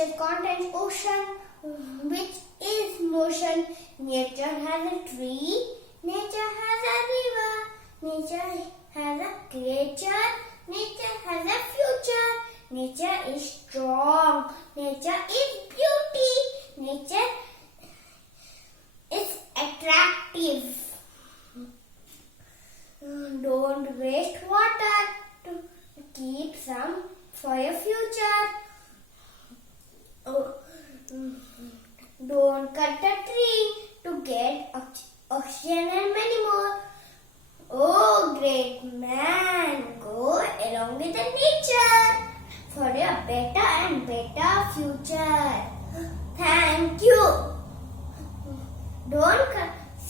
nature contains ocean, which is motion. Nature has a tree. Nature has a river. Nature has a creature. Nature has a future. Nature is strong. Nature is beauty. Nature is attractive. Don't waste water. Keep some for your future. Don't cut a tree to get oxygen and many more. Oh, great man, go along with the nature for a better and better future. Thank you. Don't cut.